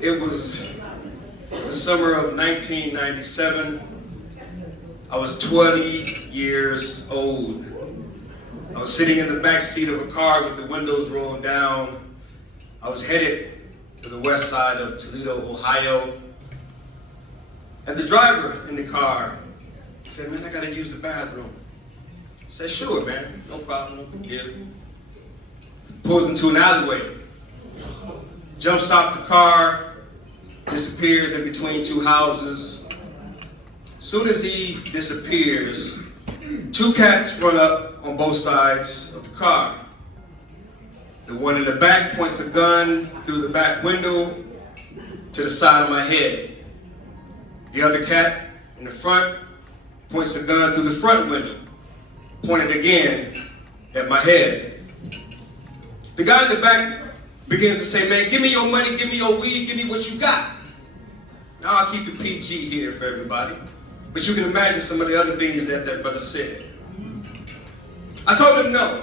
It was the summer of 1997. I was 20 years old. I was sitting in the back seat of a car with the windows rolled down. I was headed to the west side of Toledo, Ohio. And the driver in the car said, "Man, I gotta use the bathroom." I said, "Sure, man, no problem, no big deal." Pulls into an alleyway, jumps out the car, disappears in between two houses. As soon as he disappears, two cats run up on both sides of the car. The one in the back points a gun through the back window to the side of my head. The other cat in the front points a gun through the front window, pointed again at my head. The guy in the back begins to say, "Man, give me your money, give me your weed, give me what you got." Now I'll keep it PG here for everybody, but you can imagine some of the other things that that brother said. I told him no.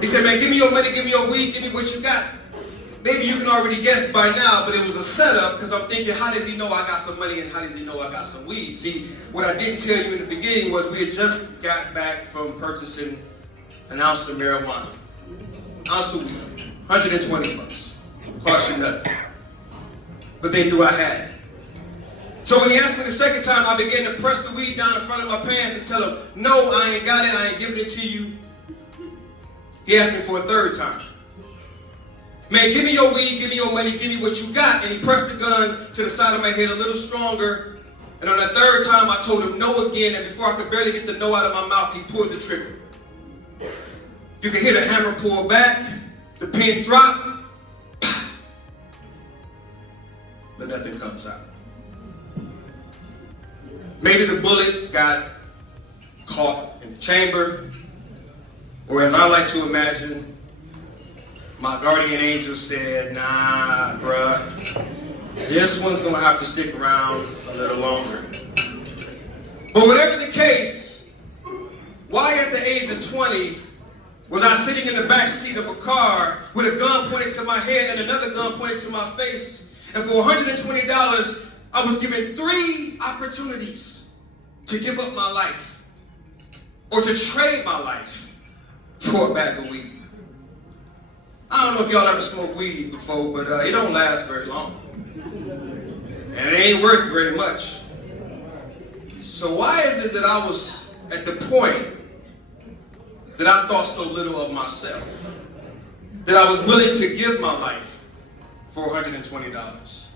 He said, "Man, give me your money, give me your weed, give me what you got." Maybe you can already guess by now, but it was a setup because I'm thinking, how does he know I got some money and how does he know I got some weed? See, what I didn't tell you in the beginning was we had just got back from purchasing an ounce of marijuana. Ounce of weed, $120. Cost you nothing. But they knew I had it. So when he asked me the second time, I began to press the weed down in front of my pants and tell him, "No, I ain't got it, I ain't giving it to you." He asked me for a third time. "Man, give me your weed, give me your money, give me what you got." And he pressed the gun to the side of my head a little stronger. And on the third time, I told him no again. And before I could barely get the no out of my mouth, he pulled the trigger. You can hear the hammer pull back, the pin drop, but nothing comes out. Maybe the bullet got caught in the chamber, or as I like to imagine, my guardian angel said, "Nah, bruh, this one's gonna have to stick around a little longer." But whatever the case, why at the age of 20 was I sitting in the back seat of a car with a gun pointed to my head and another gun pointed to my face, and for $120, I was given 3 opportunities to give up my life or to trade my life for a bag of weed. I don't know if y'all ever smoked weed before, but it don't last very long. And it ain't worth very much. So why is it that I was at the point that I thought so little of myself, that I was willing to give my life for $120?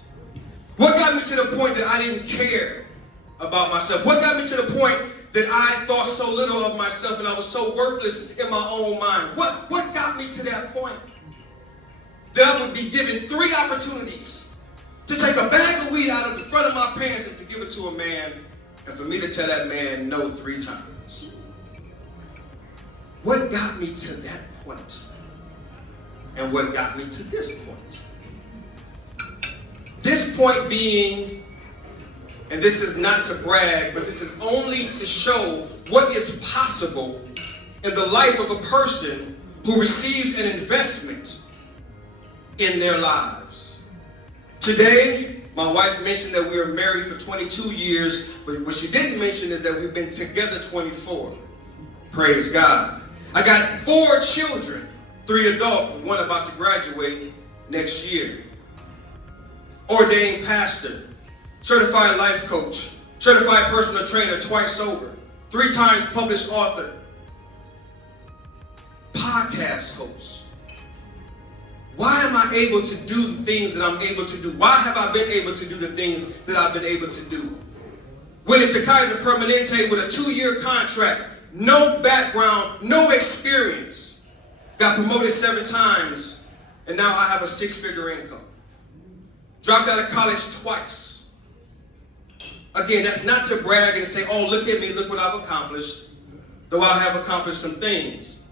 What got me to the point that I didn't care about myself? What got me to the point that I thought so little of myself and I was so worthless in my own mind? What got me to that point? That I would be given 3 opportunities to take a bag of weed out of the front of my pants and to give it to a man, and for me to tell that man no 3 times. What got me to that point? And what got me to this point? This point being, and this is not to brag, but this is only to show what is possible in the life of a person who receives an investment in their lives. Today, my wife mentioned that we were married for 22 years, but what she didn't mention is that we've been together 24. Praise God. I got 4 children, 3 adult, and 1 about to graduate next year. Ordained pastor, certified life coach, certified personal trainer, twice sober, 3 times published author, podcast host. Why am I able to do the things that I'm able to do? Why have I been able to do the things that I've been able to do? Went into Kaiser Permanente with a 2-year contract, no background, no experience. Got promoted 7 times, and now I have a 6-figure income. Dropped out of college twice. Again, that's not to brag and say, "Oh, look at me, look what I've accomplished," though I have accomplished some things.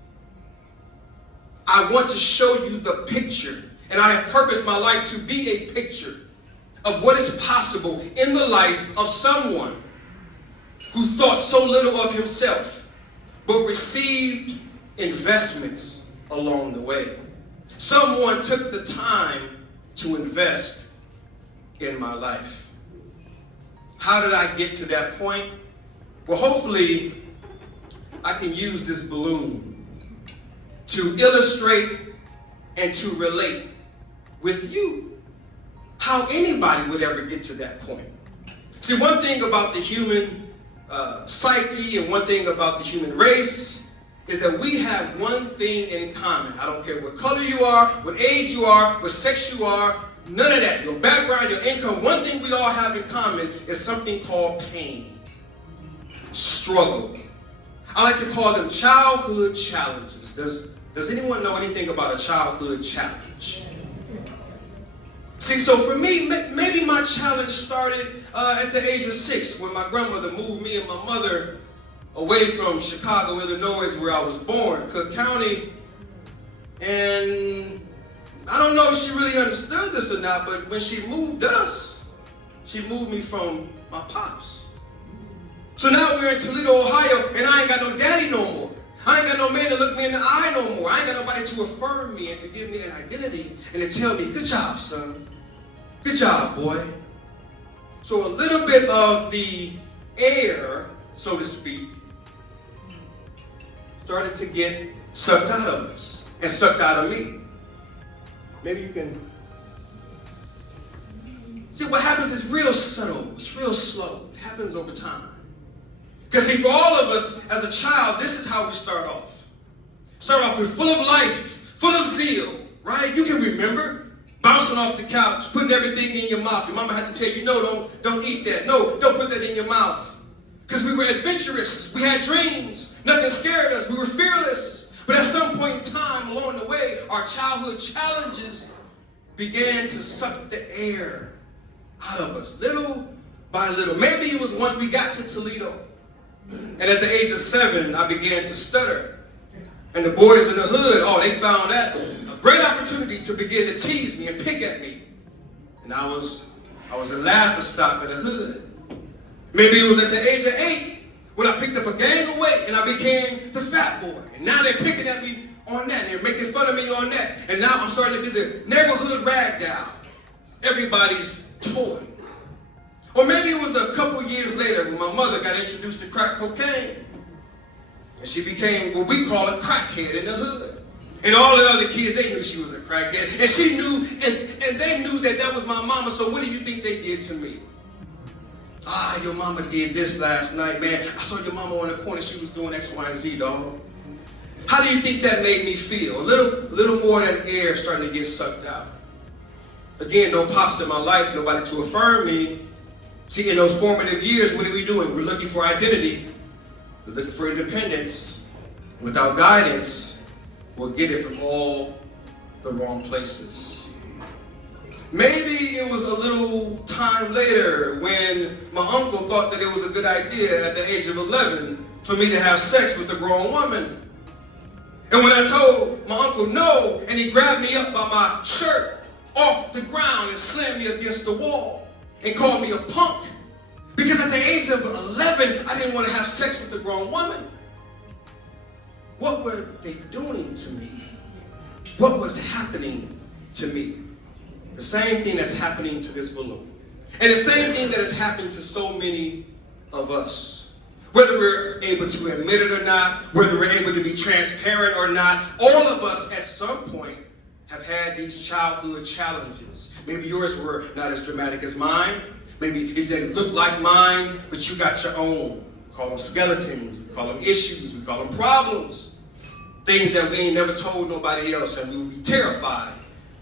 I want to show you the picture, and I have purposed my life to be a picture of what is possible in the life of someone who thought so little of himself, but received investments along the way. Someone took the time to invest in my life. How did I get to that point? Well, hopefully, I can use this balloon to illustrate and to relate with you how anybody would ever get to that point. See, one thing about the human psyche and one thing about the human race is that we have one thing in common. I don't care what color you are, what age you are, what sex you are, none of that. Your background, your income, one thing we all have in common is something called pain, struggle. I like to call them childhood challenges. Does anyone know anything about a childhood challenge? See, so for me, maybe my challenge started at the age of 6 when my grandmother moved me and my mother away from Chicago, Illinois, where I was born, Cook County. And I don't know if she really understood this or not, but when she moved us, she moved me from my pops. So now we're in Toledo, Ohio, and I ain't got no daddy no more. I ain't got no man to look me in the eye no more. I ain't got nobody to affirm me and to give me an identity and to tell me, good job, son. Good job, boy. So a little bit of the air, so to speak, started to get sucked out of us and sucked out of me. Maybe you can see what happens is real subtle. It's real slow. It happens over time. Because see, for all of us, as a child, this is how we start off. Start off with full of life, full of zeal, right? You can remember bouncing off the couch, putting everything in your mouth. Your mama had to tell you, no, don't eat that. No, don't put that in your mouth. Because we were adventurous. We had dreams. Nothing scared us. We were fearless. But at some point in time along the way, our childhood challenges began to suck the air out of us, little by little. Maybe it was once we got to Toledo. And at the age of 7, I began to stutter. And the boys in the hood, they found that a great opportunity to begin to tease me and pick at me. And I was the laughingstock of the hood. Maybe it was at the age of 8 when I picked up a gang of weight and I became the fat boy. And now they're picking at me on that. And they're making fun of me on that. And now I'm starting to be the neighborhood rag doll. Everybody's toy. Or maybe it was a couple years later when my mother got introduced to crack cocaine. And she became what we call a crackhead in the hood. And all the other kids, they knew she was a crackhead. And she knew, and they knew that was my mama. So what do you think they did to me? Your mama did this last night, man. I saw your mama on the corner. She was doing X, Y, and Z, dog. How do you think that made me feel? A little more of that air starting to get sucked out. Again, no pops in my life, nobody to affirm me. See, in those formative years, what are we doing? We're looking for identity. We're looking for independence. Without guidance, we'll get it from all the wrong places. Maybe it was a little time later when my uncle thought that it was a good idea at the age of 11 for me to have sex with a grown woman. And when I told my uncle no, and he grabbed me up by my shirt off the ground and slammed me against the wall and called me a punk, because at the age of 11, I didn't want to have sex with a grown woman. What were they doing to me? What was happening to me? The same thing that's happening to this balloon. And the same thing that has happened to so many of us. Whether we're able to admit it or not, whether we're able to be transparent or not, all of us at some point have had these childhood challenges. Maybe yours were not as dramatic as mine. Maybe it didn't look like mine, but you got your own. We call them skeletons, we call them issues, we call them problems. Things that we ain't never told nobody else, and we would be terrified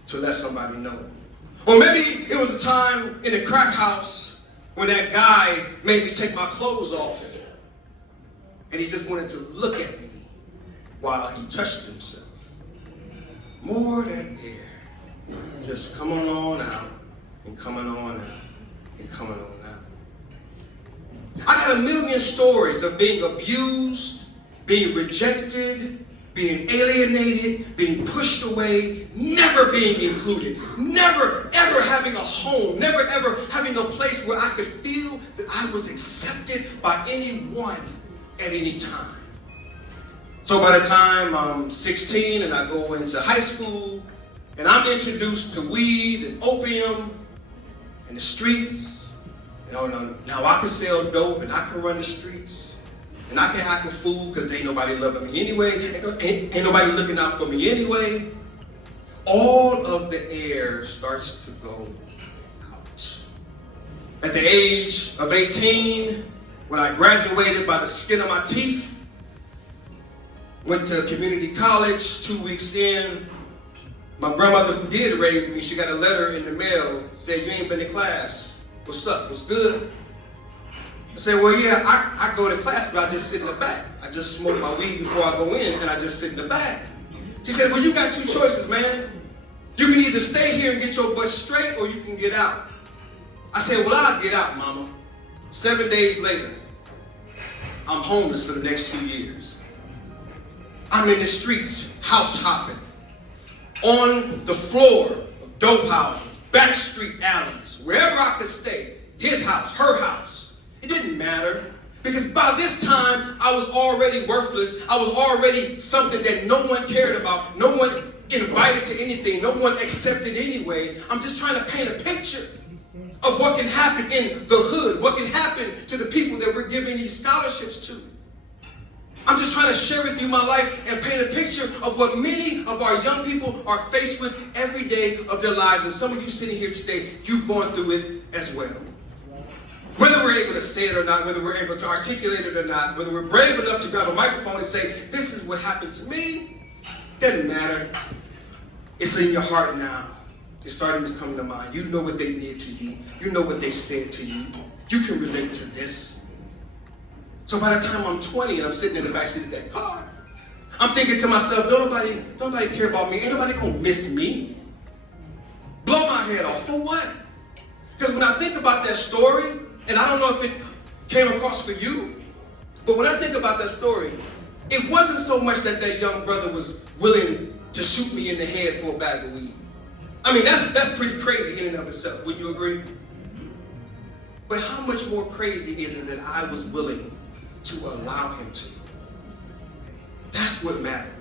to let somebody know. Or maybe it was a time in the crack house when that guy made me take my clothes off, and he just wanted to look at me while he touched himself. More of that air, just coming on out, and coming on out, and coming on out. I got a million stories of being abused, being rejected, being alienated, being pushed away, never being included, never ever having a home, never ever having a place where I could feel that I was accepted by anyone at any time. So by the time I'm 16 and I go into high school, and I'm introduced to weed and opium and the streets. Now I can sell dope and I can run the streets and I can act a fool because ain't nobody loving me anyway. Ain't nobody looking out for me anyway. All of the air starts to go out. At the age of 18, when I graduated by the skin of my teeth, went to community college, 2 weeks in, my grandmother who did raise me, she got a letter in the mail, said, "You ain't been to class. What's up? What's good?" I said, "Well, yeah, I go to class, but I just sit in the back. I just smoke my weed before I go in, and I just sit in the back." She said, "Well, you got two choices, man. You can either stay here and get your butt straight, or you can get out." I said, "Well, I'll get out, Mama." 7 days later, I'm homeless for the next 2 years. I'm in the streets, house hopping, on the floor of dope houses, back street alleys, wherever I could stay, his house, her house. It didn't matter, because by this time, I was already worthless. I was already something that no one cared about. No one invited to anything. No one accepted anyway. I'm just trying to paint a picture of what can happen in the hood, what can happen to the people that we're giving these scholarships to. I'm just trying to share with you my life and paint a picture of what many of our young people are faced with every day of their lives. And some of you sitting here today, you've gone through it as well. Whether we're able to say it or not, whether we're able to articulate it or not, whether we're brave enough to grab a microphone and say, "This is what happened to me," doesn't matter. It's in your heart now. It's starting to come to mind. You know what they did to you. You know what they said to you. You can relate to this. So by the time I'm 20 and I'm sitting in the backseat of that car, I'm thinking to myself, don't nobody care about me. Ain't nobody gonna miss me. Blow my head off. For what? Because when I think about that story, and I don't know if it came across for you, but when I think about that story, it wasn't so much that young brother was willing to shoot me in the head for a bag of weed. I mean, that's pretty crazy in and of itself. Would you agree? But how much more crazy is it that I was willing to allow him to? That's what mattered.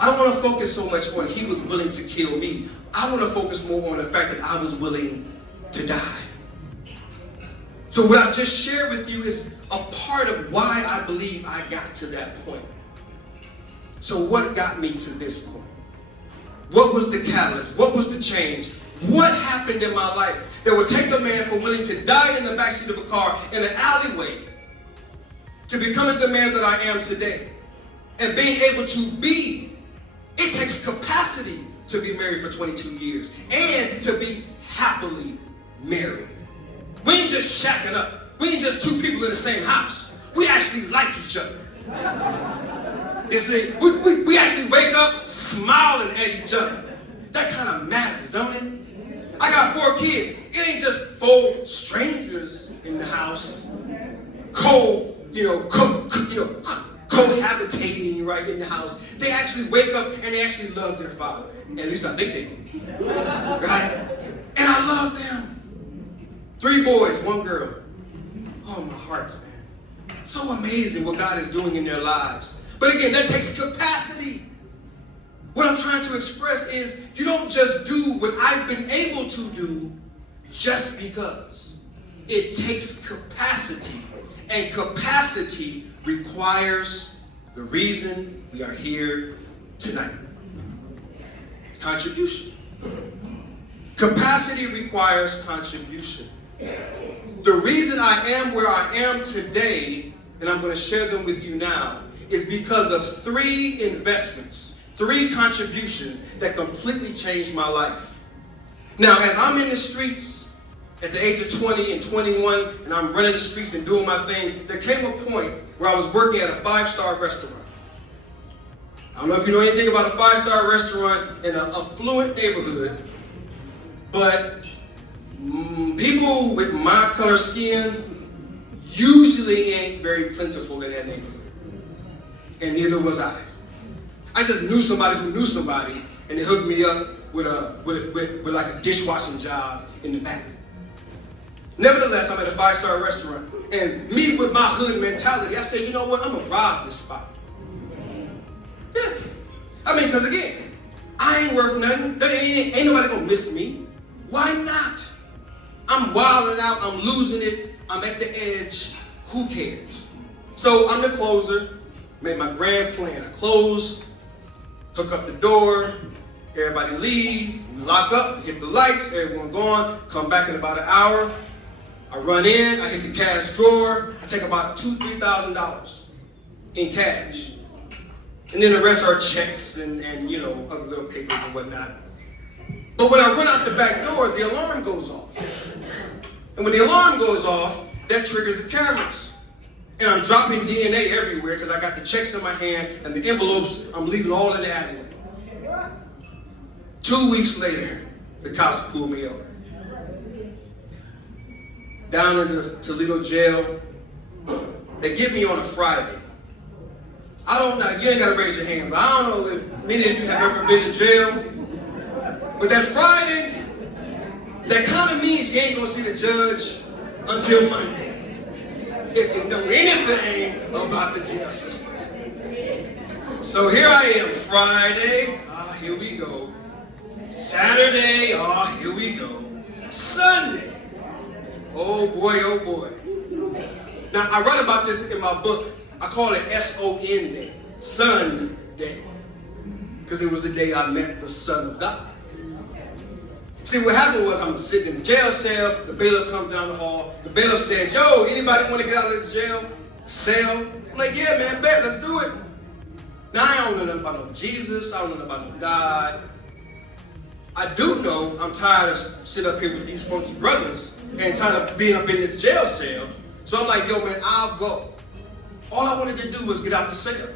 I don't want to focus so much on he was willing to kill me. I want to focus more on the fact that I was willing to die. So what I've just shared with you is a part of why I believe I got to that point. So what got me to this point? What was the catalyst? What was the change? What happened in my life that would take a man from willing to die in the backseat of a car in an alleyway to becoming the man that I am today? And being able to be, it takes capacity to be married for 22 years and to be happily married. We ain't just shacking up. We ain't just two people in the same house. We actually like each other. You see, we actually wake up smiling at each other. That kind of matters, don't it? I got 4 kids. It ain't just 4 strangers in the house, cohabitating right in the house. They actually wake up and they actually love their father. At least I think they do. Right? And I love them. 3 boys, 1 girl. Oh, my hearts, man. So amazing what God is doing in their lives. But again, that takes capacity. What I'm trying to express is you don't just do what I've been able to do just because. It takes capacity. And capacity requires the reason we are here tonight. Contribution. Capacity requires contribution. The reason I am where I am today, and I'm going to share them with you now, is because of 3 investments, 3 contributions that completely changed my life. Now, as I'm in the streets at the age of 20 and 21, and I'm running the streets and doing my thing, there came a point where I was working at a 5-star restaurant. I don't know if you know anything about a 5-star restaurant in an affluent neighborhood, but people with my color skin usually ain't very plentiful in that neighborhood. And neither was I. I just knew somebody who knew somebody, and they hooked me up with like a dishwashing job in the back. Nevertheless, I'm at a 5-star restaurant, and me with my hood mentality, I said, you know what, I'm gonna rob this spot. Yeah. I mean, because again, I I ain't worth nothing. Ain't nobody gonna miss me. Why not? I'm wilding out. I'm losing it. I'm at the edge. Who cares? So I'm the closer. Made my grand plan. I close, hook up the door, everybody leave, we lock up, hit the lights, everyone gone, come back in about an hour. I run in, I hit the cash drawer, I take about $2,000, $3,000 in cash. And then the rest are checks and other little papers and whatnot. But when I run out the back door, the alarm goes off. And when the alarm goes off, that triggers the cameras. And I'm dropping DNA everywhere because I got the checks in my hand and the envelopes, I'm leaving all in the alleyway. 2 weeks later, the cops pulled me over. Down in the Toledo jail, they get me on a Friday. I don't know, you ain't got to raise your hand, but I don't know if many of you have ever been to jail. But that Friday, that kind of means you ain't going to see the judge until Monday. If you know anything about the jail system. So here I am, Friday, here we go. Saturday, here we go. Sunday, oh boy. Now I write about this in my book. I call it S-O-N Day, Sun Day. Because it was the day I met the Son of God. See, what happened was I'm sitting in the jail cell, the bailiff comes down the hall, the bailiff says, yo, anybody want to get out of this jail cell? I'm like, yeah, man, bet, let's do it. Now, I don't know nothing about no Jesus, I don't know nothing about no God. I do know I'm tired of sitting up here with these funky brothers and tired of being up in this jail cell. So I'm like, yo, man, I'll go. All I wanted to do was get out the cell.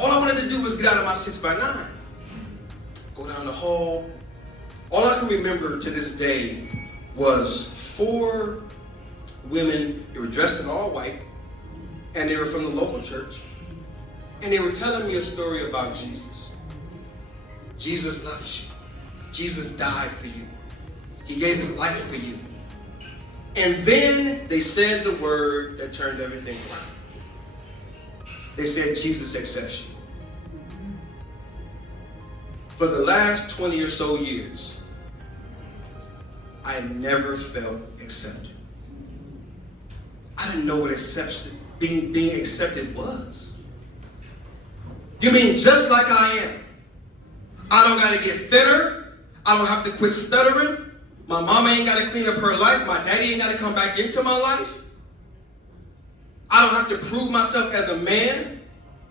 All I wanted to do was get out of my 6x9. Go down the hall. All I can remember to this day was 4 women. They were dressed in all white, and they were from the local church. And they were telling me a story about Jesus. Jesus loves you. Jesus died for you. He gave his life for you. And then they said the word that turned everything around. They said Jesus accepts you. For the last 20 or so years, I never felt accepted. I didn't know what being accepted was. You mean just like I am? I don't got to get thinner. I don't have to quit stuttering. My mama ain't got to clean up her life. My daddy ain't got to come back into my life. I don't have to prove myself as a man.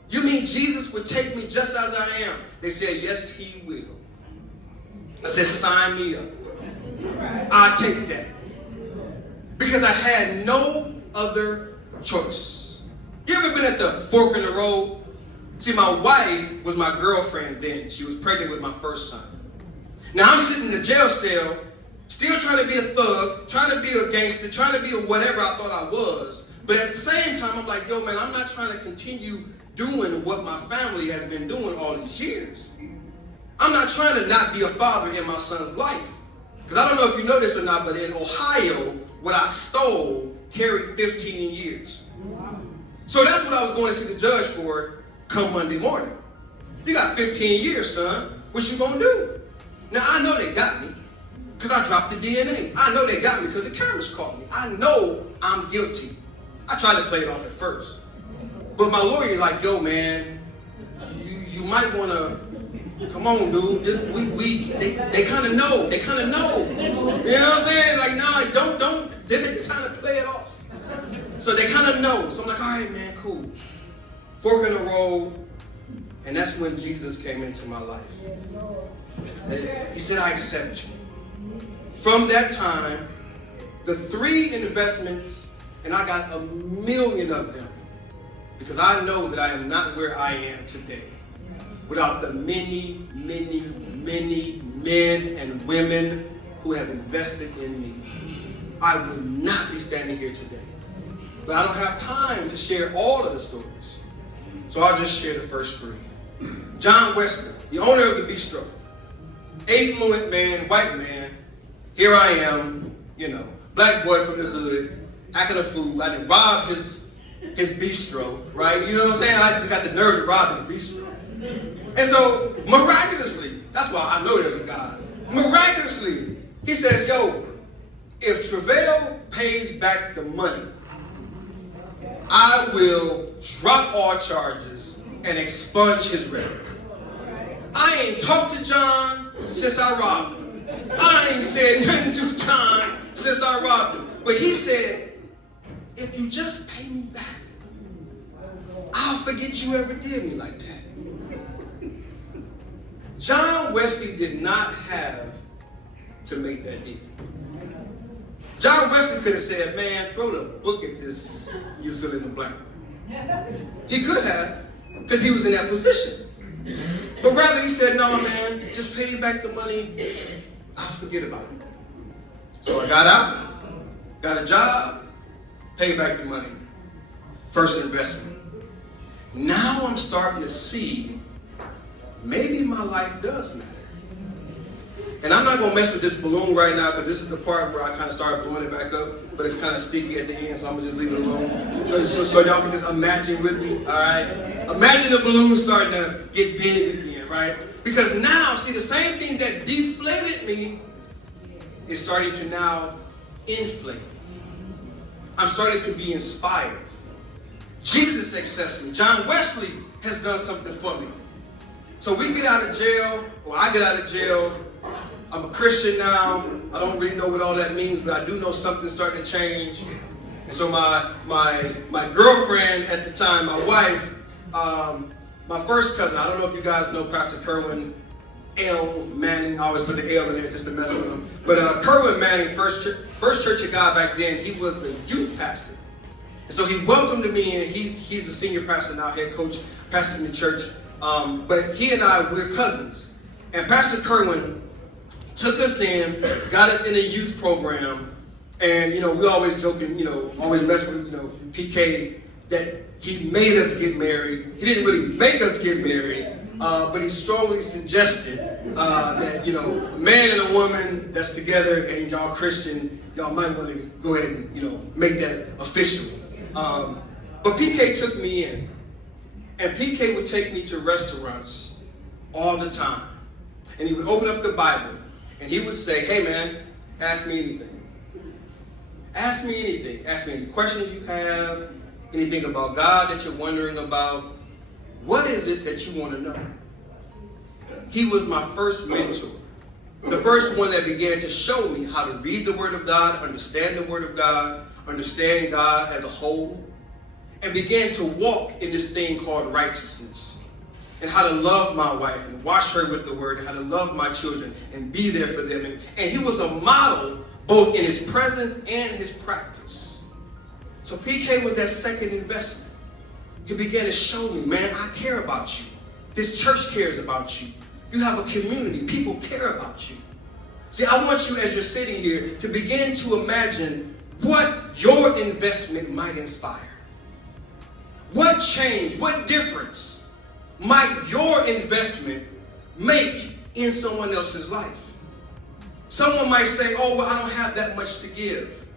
You mean Jesus would take me just as I am? They said, yes, he will. I said, sign me up. I'll take that. Because I had no other choice. You ever been at the fork in the road? See, my wife was my girlfriend then. She was pregnant with my first son. Now I'm sitting in the jail cell, still trying to be a thug, trying to be a gangster, trying to be a whatever I thought I was. But at the same time, I'm like, yo, man, I'm not trying to continue doing what my family has been doing all these years. I'm not trying to not be a father in my son's life. Because I don't know if you know this or not, but in Ohio, what I stole carried 15 years. So that's what I was going to see the judge for come Monday morning. You got 15 years, son. What you gonna do? Now, I know they got me because I dropped the DNA. I know they got me because the cameras caught me. I know I'm guilty. I tried to play it off at first. But my lawyer like, yo, man, you might want to, come on, dude. They kind of know. They kind of know. You know what I'm saying? Like, no, don't. This ain't the time to play it off. So they kind of know. So I'm like, all right, man, cool. Fork in the road. And that's when Jesus came into my life. And he said, I accept you. From that time, the 3 investments, and I got 1,000,000 of them, because I know that I am not where I am today without the many, many, many men and women who have invested in me. I would not be standing here today. But I don't have time to share all of the stories. So I'll just share the first 3. John Wesley, the owner of the bistro, affluent man, white man, here I am, black boy from the hood, acting a fool. I didn't rob his bistro, right? You know what I'm saying? I just got the nerve to rob his bistro. And so, miraculously, That's why I know there's a God. Miraculously, he says, yo, if Travail pays back the money, I will drop all charges and expunge his record. I ain't talked to John since I robbed him. I ain't said nothing to John since I robbed him. But he said, if you just pay me back, I'll forget you ever did me like that. John Wesley did not have to make that deal. John Wesley could have said, man, throw the book at this, you fill in the blank. He could have, because he was in that position. But rather he said, no, man, just pay me back the money. I'll forget about it. So I got out, got a job, paid back the money. First investment. Now I'm starting to see maybe my life does matter. And I'm not going to mess with this balloon right now because this is the part where I kind of start blowing it back up, but it's kind of sticky at the end, so I'm going to just leave it alone. So y'all can just imagine with me, all right? Imagine the balloon starting to get big again, right? Because now, see, the same thing that deflated me is starting to now inflate me. I'm starting to be inspired. Jesus accepts me. John Wesley has done something for me. So we get out of jail, or I get out of jail. I'm a Christian now. I don't really know what all that means, but I do know something's starting to change. And so my girlfriend at the time, my wife, my first cousin, I don't know if you guys know Pastor Kerwin L. Manning. I always put the L in there just to mess with him. But Kerwin Manning, First Church of God back then, he was the youth pastor. And so he welcomed me in. He's the senior pastor now, head coach, pastor in the church. But he and I, we're cousins. And Pastor Kerwin took us in, got us in a youth program, and, we always joking, always mess with, PK, that he made us get married. He didn't really make us get married, but he strongly suggested that, a man and a woman that's together and y'all Christian, y'all might want to go ahead and, make that official. But PK took me in, and PK would take me to restaurants all the time, and he would open up the Bible, and he would say, hey man, ask me anything. Ask me anything. Ask me any questions you have, anything about God that you're wondering about. What is it that you want to know? He was my first mentor. The first one that began to show me how to read the Word of God, understand the Word of God, understand God as a whole, and began to walk in this thing called righteousness. And how to love my wife and wash her with the Word, and how to love my children and be there for them. And he was a model both in his presence and his practice. So PK was that second investment. He began to show me, man, I care about you. This church cares about you. You have a community. People care about you. See, I want you, as you're sitting here, to begin to imagine what your investment might inspire. What change, what difference might your investment make in someone else's life? Someone might say, oh, well, I don't have that much to give.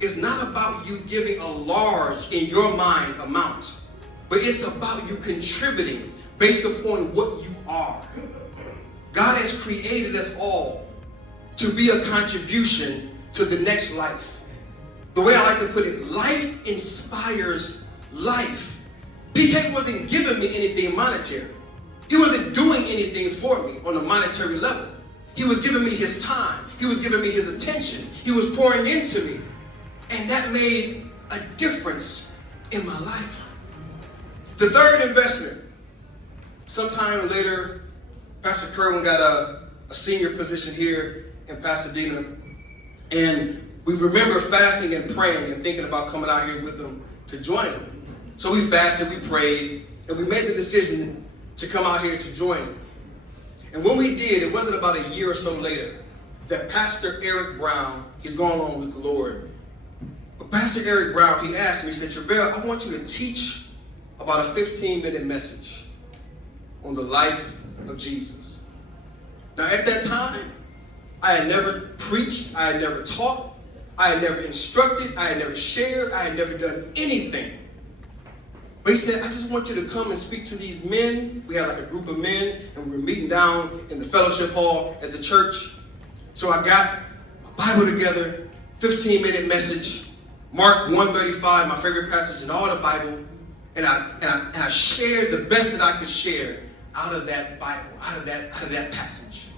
It's not about you giving a large, in your mind, amount, but it's about you contributing based upon what you are. God has created us all to be a contribution to the next life. The way I like to put it, life inspires life. PK wasn't giving me anything monetary. He wasn't doing anything for me on a monetary level. He was giving me his time. He was giving me his attention. He was pouring into me. And that made a difference in my life. The third investment. Sometime later, Pastor Kerwin got a senior position here in Pasadena. And we remember fasting and praying and thinking about coming out here with him to join him. So we fasted, we prayed, and we made the decision to come out here to join him. And when we did, it wasn't about a year or so later that Pastor Eric Brown, he's gone on with the Lord. But Pastor Eric Brown, he asked me, he said, Travail, I want you to teach about a 15-minute message on the life of Jesus. Now at that time, I had never preached, I had never taught, I had never instructed, I had never shared, I had never done anything. But he said, I just want you to come and speak to these men. We had like a group of men, and we were meeting down in the fellowship hall at the church. So I got my Bible together, 15-minute message, Mark 1:35, my favorite passage in all the Bible, and I shared the best that I could share out of that Bible, out of that passage.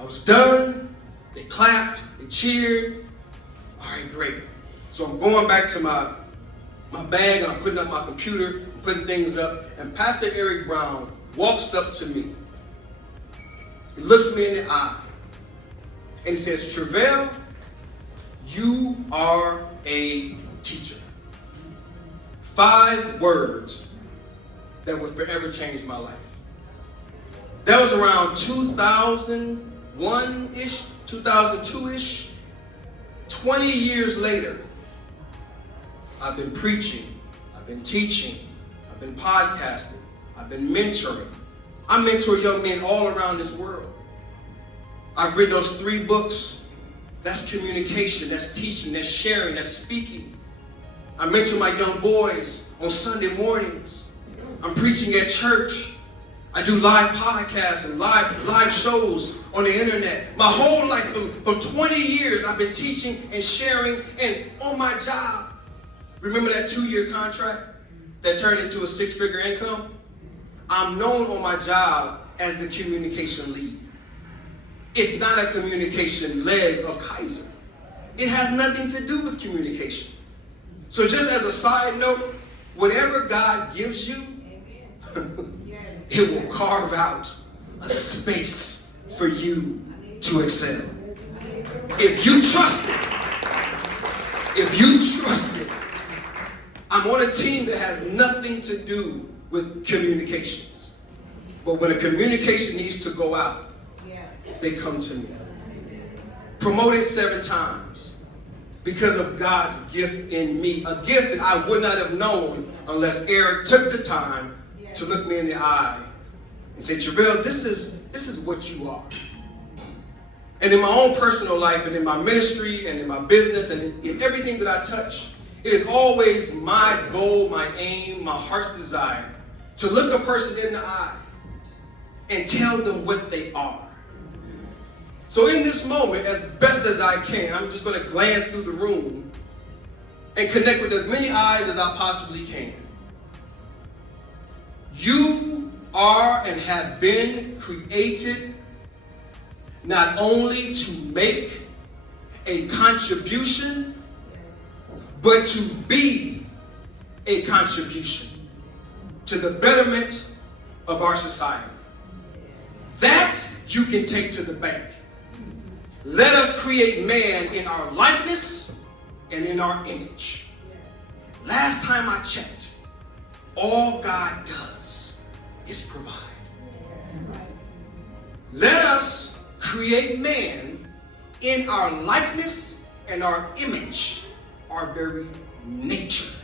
I was done. They clapped. They cheered. All right, great. So I'm going back to my bag, and I'm putting up my computer, I'm putting things up, and Pastor Eric Brown walks up to me. He looks me in the eye, and he says, Travell, you are a teacher. 5 words that would forever change my life. That was around 2001-ish, 2002-ish. 20 years later, I've been preaching, I've been teaching, I've been podcasting, I've been mentoring. I mentor young men all around this world. I've written those 3 books. That's communication, that's teaching, that's sharing, that's speaking. I mentor my young boys on Sunday mornings. I'm preaching at church. I do live podcasts and live shows on the internet. My whole life, from 20 years, I've been teaching and sharing, and on my job. Remember that 2-year contract that turned into a 6-figure income? I'm known on my job as the communication lead. It's not a communication leg of Kaiser. It has nothing to do with communication. So just as a side note, whatever God gives you, it will carve out a space for you to excel. If you trust it, I'm on a team that has nothing to do with communications. But when a communication needs to go out, they come to me. Promoted 7 times because of God's gift in me. A gift that I would not have known unless Eric took the time to look me in the eye and say, Travell, this is what you are. And in my own personal life and in my ministry and in my business and in everything that I touch, it is always my goal, my aim, my heart's desire to look a person in the eye and tell them what they are. So in this moment, as best as I can, I'm just going to glance through the room and connect with as many eyes as I possibly can. You are and have been created not only to make a contribution, but to be a contribution to the betterment of our society. That you can take to the bank. Let us create man in our likeness and in our image. Last time I checked, all God does is provide. Let us create man in our likeness and our image, our very nature.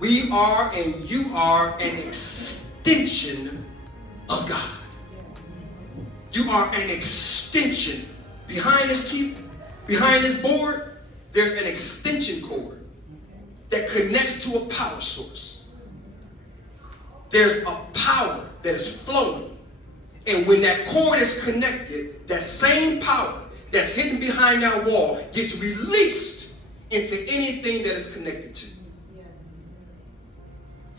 We are and you are an extension of God. You are an extension. Behind this board, there's an extension cord that connects to a power source. There's a power that is flowing. And when that cord is connected, that same power that's hidden behind that wall gets released into anything that is connected to.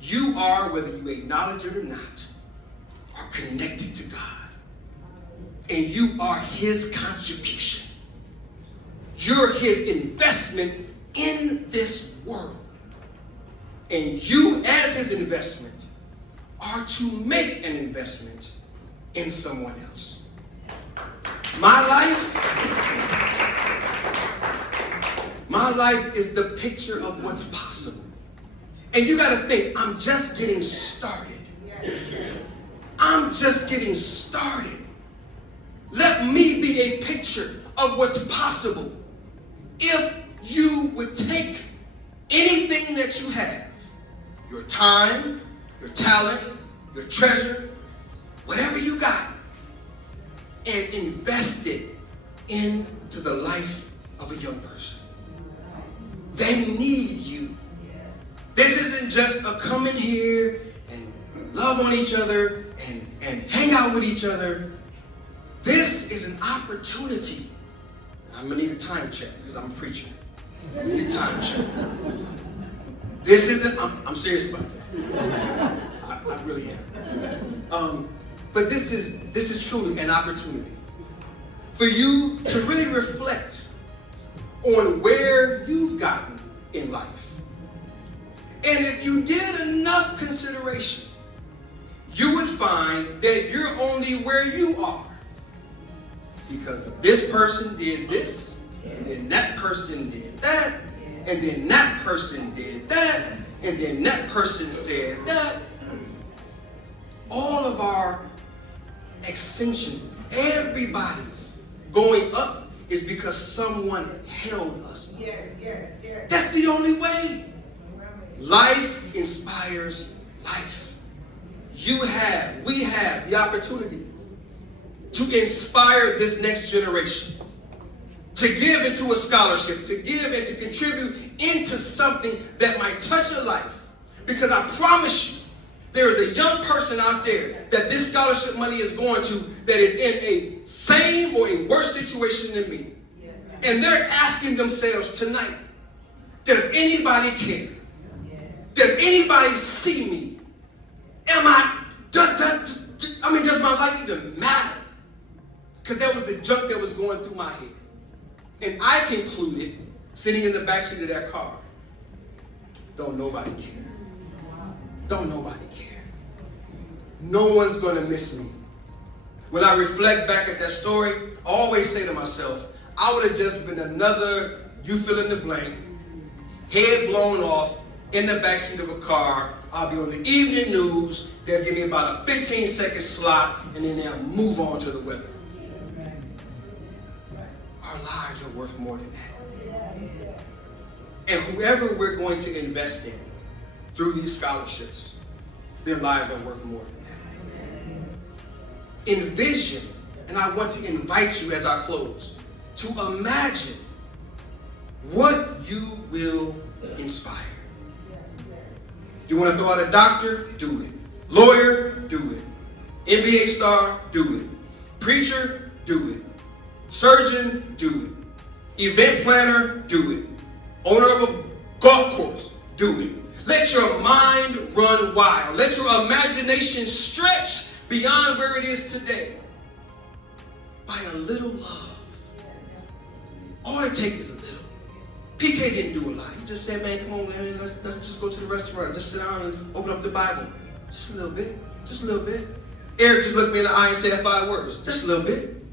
You are, whether you acknowledge it or not, are connected to God. And you are his contribution. You're his investment in this world. And you, as his investment, are to make an investment in someone else. My life is the picture of what's possible. And you got to think, I'm just getting started. I'm just getting started. Let me be a picture of what's possible. If you would take anything that you have, your time, your talent, your treasure, whatever you got, and invest it into the life of a young person. They need you. This isn't just come in here and love on each other and hang out with each other. This is an opportunity. I'm going to need a time check because I'm a preacher. I need a time check. This isn't, I'm serious about that. I really am. But this is truly an opportunity for you to really reflect on where you've gotten in life. And if you did enough consideration, you would find that you're only where you are because this person did this, and then that person did that, and then that person did that, and then that person said that. All of our ascensions, everybody's going up is because someone held us up. Yes. That's the only way. Life inspires life. We have the opportunity to inspire this next generation, to give into a scholarship, to give and to contribute into something that might touch a life. Because I promise you, there is a young person out there that this scholarship money is going to that is in a same or a worse situation than me. Yes. And they're asking themselves tonight, does anybody care? Yes. Does anybody see me? Does my life even matter? Because that was the junk that was going through my head. And I concluded, sitting in the backseat of that car, don't nobody care. Don't nobody care. No one's going to miss me. When I reflect back at that story, I always say to myself, I would have just been another, you fill in the blank, head blown off in the backseat of a car. I'll be on the evening news. They'll give me about a 15-second slot, and then they'll move on to the weather. Our lives are worth more than that. And whoever we're going to invest in through these scholarships, their lives are worth more than that. Envision, and I want to invite you as I close, to imagine what you will inspire. You want to throw out a doctor? Do it. Lawyer? Do it. NBA star? Do it. Preacher? Do it. Surgeon? Do it. Event planner? Do it. Owner of a golf course? Do it. Let your mind run wild. Let your imagination stretch beyond where it is today by a little love. All it takes is a little. PK didn't do a lot. He just said, man, come on, man, let's just go to the restaurant. Just sit down and open up the Bible. Just a little bit. Just a little bit. Eric just looked me in the eye and said 5 words. Just a little bit.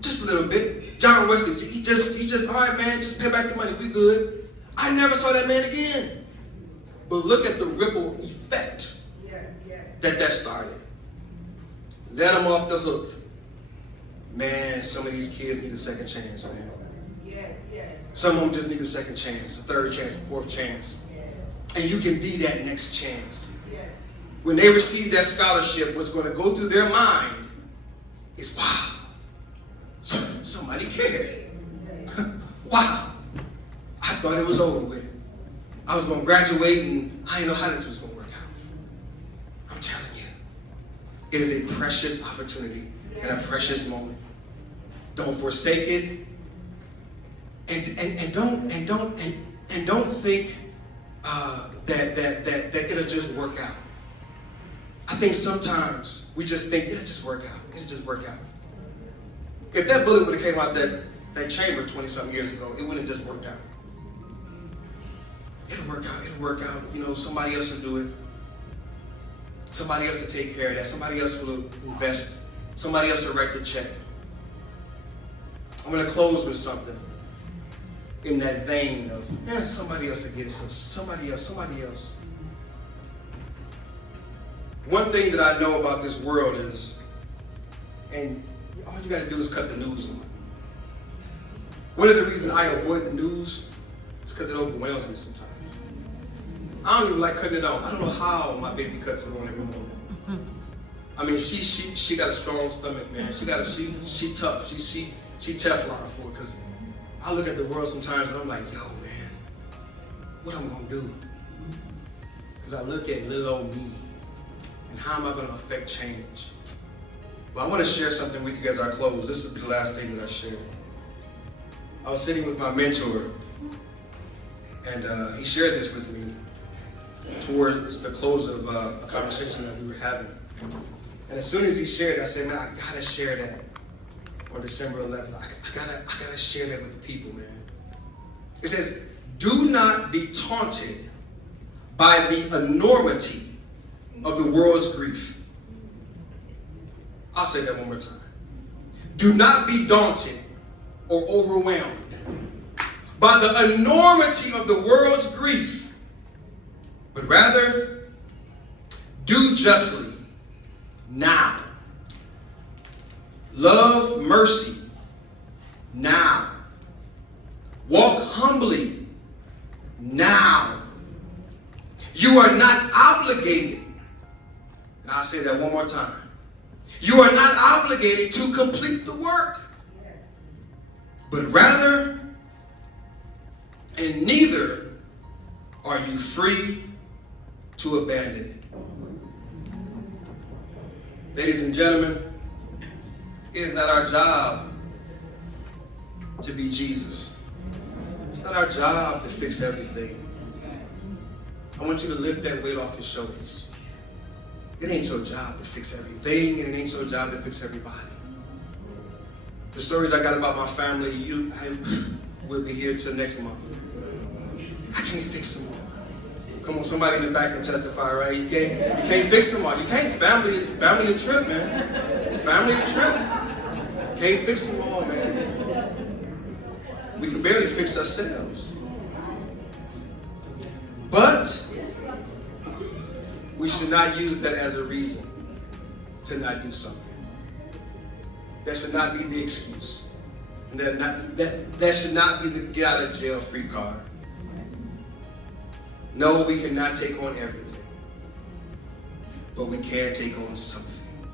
Just a little bit. John Wesley, he just, all right, man, just pay back the money. We good. I never saw that man again. But look at the ripple effect that started. Let him off the hook. Man, some of these kids need a second chance, man. Some of them just need a second chance, a third chance, a fourth chance. And you can be that next chance. When they receive that scholarship, what's going to go through their mind is, wow, somebody cared. Wow, I thought it was over with. I was going to graduate and I didn't know how this was going to work out. I'm telling you, it is a precious opportunity and a precious moment. Don't forsake it. And don't think that it'll just work out. I think sometimes we just think it'll just work out. It'll just work out. If that bullet would have came out that chamber 20-something years ago, it wouldn't have just worked out. It'll work out. It'll work out. You know, somebody else will do it. Somebody else will take care of that. Somebody else will invest. Somebody else will write the check. I'm going to close with something in that vein of, somebody else will get it. Somebody else. One thing that I know about this world is, and all you got to do is cut the news on. One of the reasons I avoid the news is because it overwhelms me sometimes. I don't even like cutting it on. I don't know how my baby cuts it on every morning. I mean, she got a strong stomach, man. She tough. She Teflon for it. Because I look at the world sometimes and I'm like, yo, man, what I'm gonna do? because I look at little old me and how am I going to affect change. Well, I want to share something with you as I close. This will be the last thing that I share. I was sitting with my mentor, and he shared this with me towards the close of a conversation that we were having. And as soon as he shared it, I said, man, I gotta share that on December 11th. I gotta share that with the people, man. It says, do not be taunted by the enormity of the world's grief. I'll say that one more time. Do not be daunted or overwhelmed by the enormity of the world's grief, but rather do justly now. Love mercy now. Walk humbly now. You are not obligated. And I'll say that one more time. You are not obligated to complete the work, but rather, and neither are you free to abandon it. Ladies and gentlemen, it is not our job to be Jesus. It's not our job to fix everything. I want you to lift that weight off your shoulders. It ain't your job to fix everything, and it ain't your job to fix everybody. The stories I got about my family, I will be here till next month. I can't fix them all. Come on, somebody in the back can testify, right? You can't fix them all. You can't family a trip, man. Family a trip. Can't fix them all, man. We can barely fix ourselves. But we should not use that as a reason to not do something. That should not be the excuse. And that should not be the get out of jail free card. No, we cannot take on everything, but we can take on something.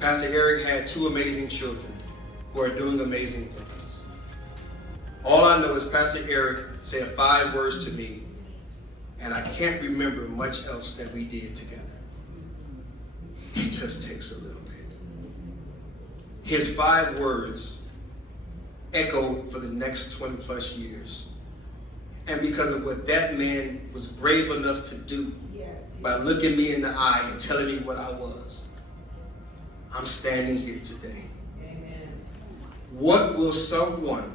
Pastor Eric had 2 amazing children who are doing amazing things. All I know is Pastor Eric said 5 words to me, and I can't remember much else that we did together. It just takes a little bit. His 5 words echoed for the next 20 plus years. And because of what that man was brave enough to do, by looking me in the eye and telling me what I was, I'm standing here today. Amen. What will someone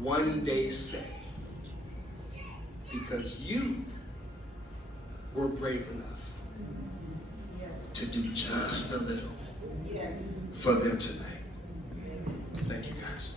one day say? Because you were brave enough to do just a little for them tonight. Thank you, guys.